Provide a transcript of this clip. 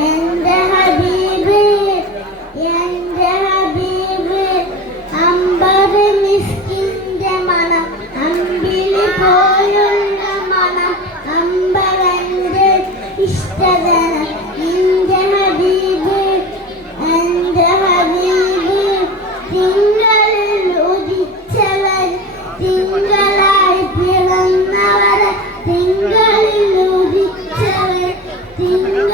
എന്റെ ഹബീബ് എന്റെ ഹബീബ് അമ്പർ മിസ്കിന്റെ മണം അമ്പിളി പോലുള്ള മണം അമ്പരന്റെ ഇഷ്ടജനം എന്റെ ഹബീബ് തിങ്കളിൽ ഉദിച്ചവർ തിങ്കളായി പിറന്നവർ തിങ്കളിൽ ഉദിച്ചവർ തിങ്കൾ